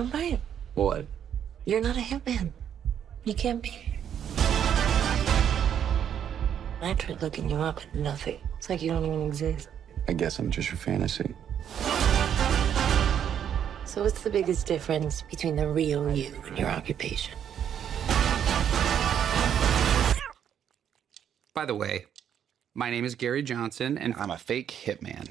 I'm right. What? You're not a hitman. You can't be. I tried looking you up and nothing. It's like you don't even exist. I guess I'm just your fantasy. So what's the biggest difference between the real you and your occupation? By the way, my name is Gary Johnson, and I'm a fake hitman.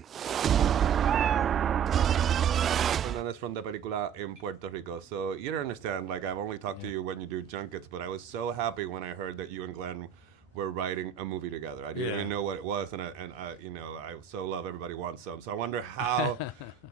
Fernandez from the película in Puerto Rico. So you don't understand, like I've only talked to you when you do junkets, but I was so happy when I heard that you and Glenn were writing a movie together. I didn't even know what it was, and I, you know, I so love Everybody Wants Some. So I wonder how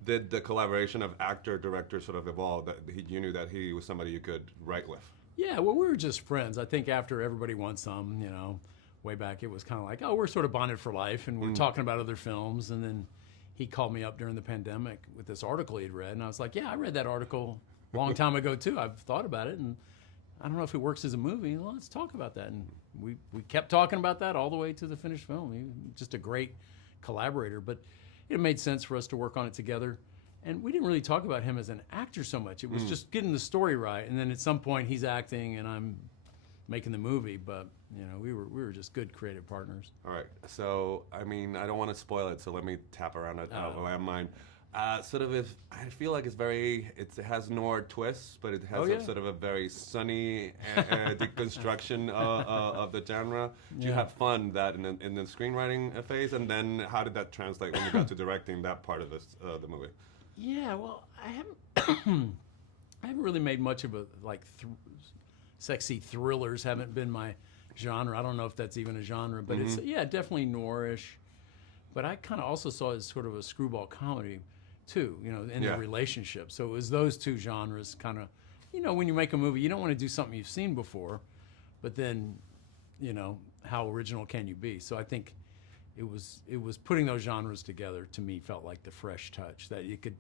did the collaboration of actor-director sort of evolve, that you knew that he was somebody you could write with? Yeah, well, we were just friends. I think after Everybody Wants Some, you know, way back, it was kind of like, oh, we're sort of bonded for life, and we're talking about other films. And then he called me up during the pandemic with this article he'd read, and I was like, yeah, I read that article a long time ago too. I've thought about it, and I don't know if it works as a movie. Well, let's talk about that. And we kept talking about that all the way to the finished film. He was just a great collaborator, but it made sense for us to work on it together. And we didn't really talk about him as an actor so much. It was just getting the story right, and then at some point he's acting and I'm making the movie. But you know, we were just good creative partners. All right. So I mean, I don't want to spoil it, so let me tap around a landmine. Sort of, if I feel like it has noir twists, but it has sort of a very sunny deconstruction of the genre. Did you have fun that in the screenwriting phase, and then how did that translate when you got to directing that part of the movie? Yeah, well, I haven't I haven't really made much of a sexy thrillers. Haven't been my genre. I don't know if that's even a genre, but it's definitely noirish. But I kind of also saw it as sort of a screwball comedy too, you know, in the relationship. So it was those two genres kind of, you know, when you make a movie, you don't want to do something you've seen before, but then, you know, how original can you be? So I think it was putting those genres together, to me, felt like the fresh touch that you could,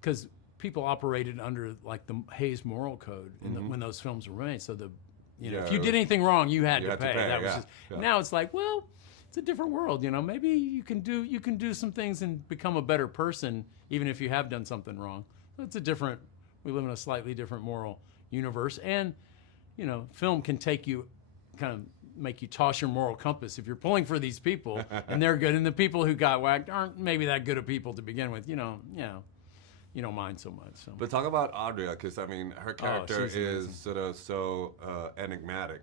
because people operated under like the Hays Moral Code when those films were made. So if you did anything wrong, you had to pay. That was Now it's like, well, it's a different world, you know. Maybe you can do some things and become a better person, even if you have done something wrong. It's we live in a slightly different moral universe, and you know, film can take you, kind of make you toss your moral compass if you're pulling for these people and they're good, and the people who got whacked aren't maybe that good of people to begin with. You don't mind so much. So. But talk about Audrey, because I mean, her character is sort of so enigmatic.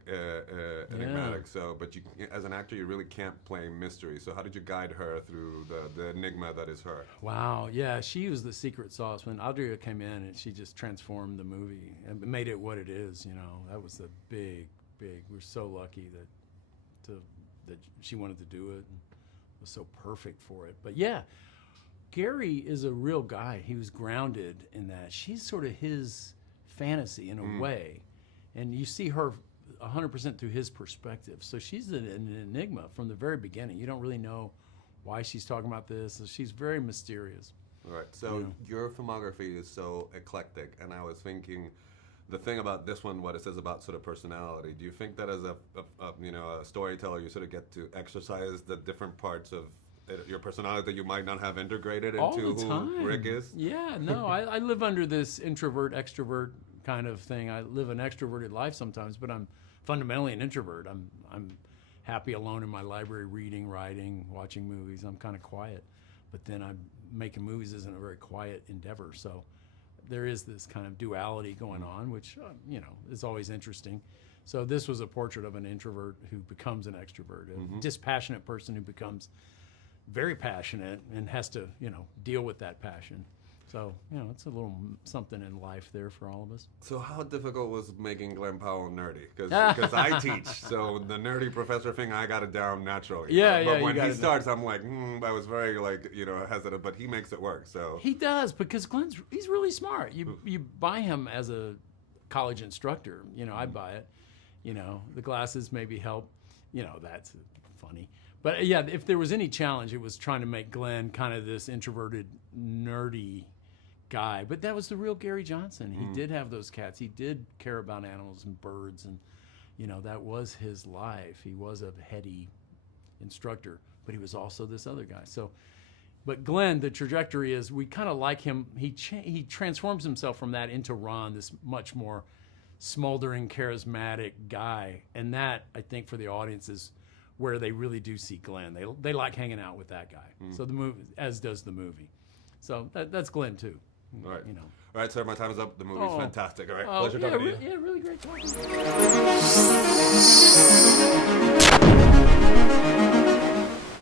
So, but you, as an actor, you really can't play mystery. So, how did you guide her through the enigma that is her? Wow, yeah, she was the secret sauce. When Audrey came in, and she just transformed the movie and made it what it is. You know, that was the big. We're so lucky that she wanted to do it and was so perfect for it. But yeah. Gary is a real guy. He was grounded in that. She's sort of his fantasy in a way. And you see her 100% through his perspective. So she's an enigma from the very beginning. You don't really know why she's talking about this. So she's very mysterious. All right. So your filmography is so eclectic. And I was thinking, the thing about this one, what it says about sort of personality, do you think that as a storyteller, you sort of get to exercise the different parts of your personality that you might not have integrated into who Rick is? Yeah, no, I live under this introvert, extrovert kind of thing. I live an extroverted life sometimes, but I'm fundamentally an introvert. I'm happy alone in my library, reading, writing, watching movies. I'm kind of quiet, but then making movies isn't a very quiet endeavor. So there is this kind of duality going on, which is always interesting. So this was a portrait of an introvert who becomes an extrovert, a dispassionate person who becomes very passionate and has to, deal with that passion. So, it's a little something in life there for all of us. So how difficult was making Glen Powell nerdy? Because I teach, so the nerdy professor thing, I got it down naturally. Yeah, but when he starts, I'm like, I was very hesitant, but he makes it work. So he does, because he's really smart. You buy him as a college instructor. I'd buy it. The glasses maybe help. That's funny. But yeah, if there was any challenge, it was trying to make Glenn kind of this introverted, nerdy guy. But that was the real Gary Johnson. He did have those cats. He did care about animals and birds, and that was his life. He was a heady instructor, but he was also this other guy. So But Glenn, the trajectory is we kind of like him. He transforms himself from that into Ron, this much more smoldering, charismatic guy, and that I think for the audience is where they really do see Glenn. They like hanging out with that guy. So the movie, as does the movie. So that's Glenn too. All right. You know. All right, sir. My time is up. The movie's Oh. fantastic. All right. Oh, Pleasure talking to you. yeah, really great talking to you.